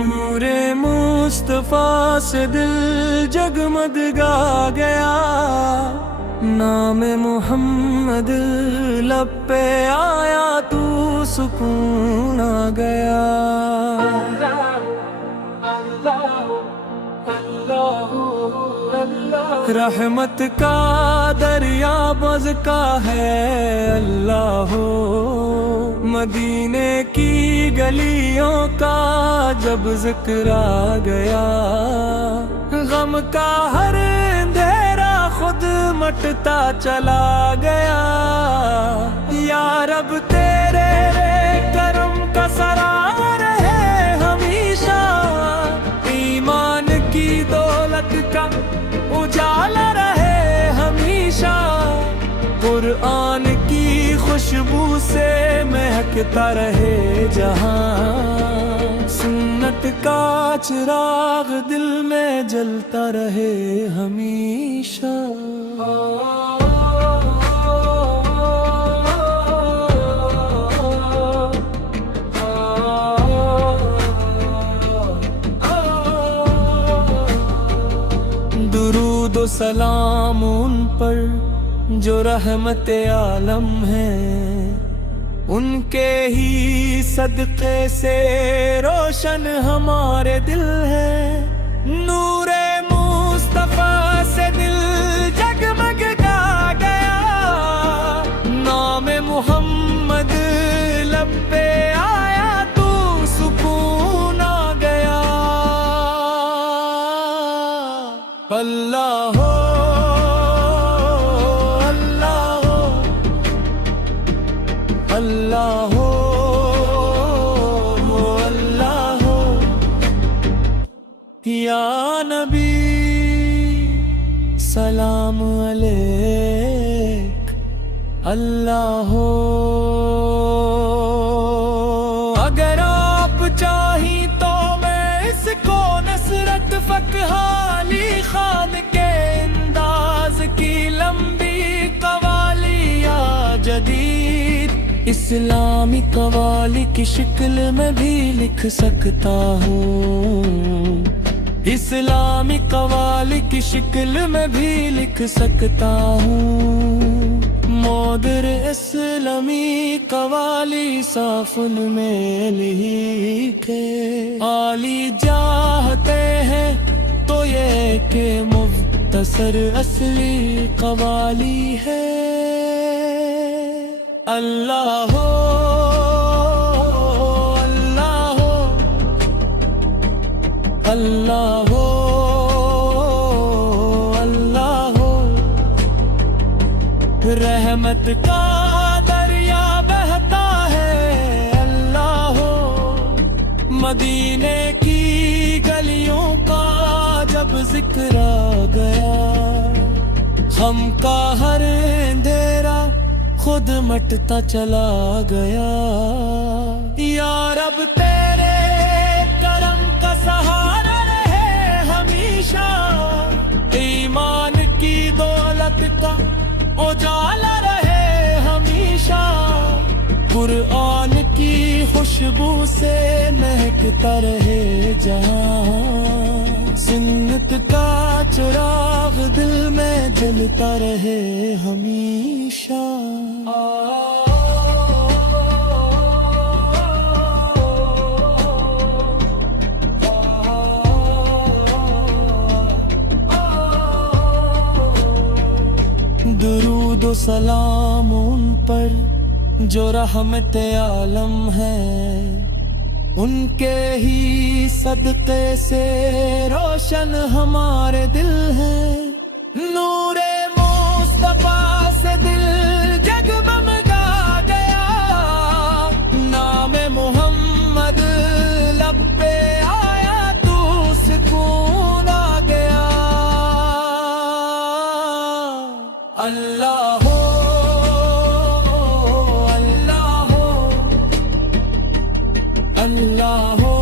نورے مصطفیٰ سے دل جگمگا گیا، نام محمد لب پہ آیا تو سکون آ گیا۔ رحمت کا دریا بز کا ہے اللہ، مدینے کی گلیوں کا جب ذکر آ گیا، غم کا ہر اندھیرا خود مٹتا چلا گیا۔ یا رب تیرے کرم کا سرا رہے ہمیشہ، ایمان کی دولت کا اجالا رہے ہمیشہ، قرآن کی خوشبو سے مہکتا رہے جہاں، سنت کا چراغ دل میں جلتا رہے ہمیشہ۔ درود و سلام ان پر جو رحمت عالم ہیں، ان کے ہی صدقے سے روشن ہمارے دل ہیں۔ نور مصطفیٰ سے دل جگمگا گیا، نام محمد لب پہ آیا تو سکون آ گیا۔ اللہ ہو اللہ ہو اللہ ہو، یا نبی سلام علیک اللہ ہو۔ اگر آپ چاہیں تو میں اس کو نصرت فقہ علی خان کے انداز کی لمبی قوالی یا جدید اسلامی قوالی کی شکل میں بھی لکھ سکتا ہوں، اسلامی قوالی کی شکل میں بھی لکھ سکتا ہوں۔ مودر اسلامی قوالی سافل میں لکھے، عالی چاہتے ہیں تو یہ کہ مختصر اصلی قوالی ہے۔ اللہ ہو اللہ ہو اللہ ہو اللہ ہو، رحمت کا دریا بہتا ہے اللہ ہو، مدینے کی گلیوں کا جب ذکر آ گیا، ہم کا ہر اندھیرا خود مٹتا چلا گیا۔ یا رب تیرے کرم کا سہارا رہے ہمیشہ، ایمان کی دولت کا اجالا رہے ہمیشہ، قرآن کی خوشبو سے مہکتا رہے جہاں، سنت کا چراغ دل میں جلتا رہے ہمیشہ۔ درود و سلام ان پر جو رحمت عالم ہے، ان کے ہی صدقے سے روشن ہمارے دل ہیں۔ نور مصطفیٰ سے دل جگمگا گیا، نام محمد لب پہ آیا تو سکون آ گیا۔ اللہ ہو اللہ ہو اللہ ہو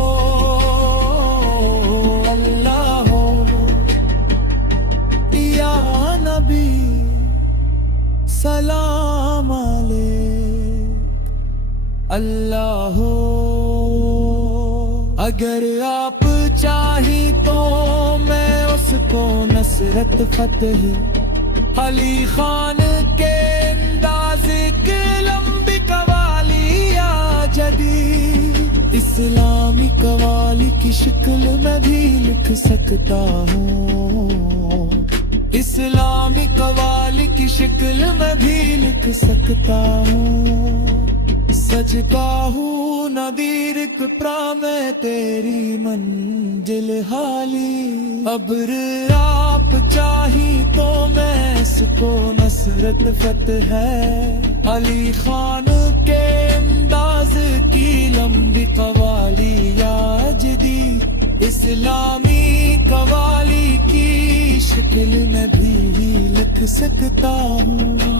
اللہ ہو، اللہ ہو. اگر آپ چاہیں تو میں اس کو نصرت فتح علی خان کے انداز کے لمبی قوالی یا جدید اسلامی قوالی کی شکل میں بھی لکھ سکتا ہوں. اسلامی قوالی کی شکل میں بھی لکھ سکتا ہوں. سجتا ہوں نذیر کپرا میں تیری منزل حالی. ابر آپ چاہیں تو میں اس کو نصرت فتح ہے علی خان کے انداز کی لمبی قوالی یا جدید اسلامی قوالی کی شکل میں بھی لکھ سکتا ہوں.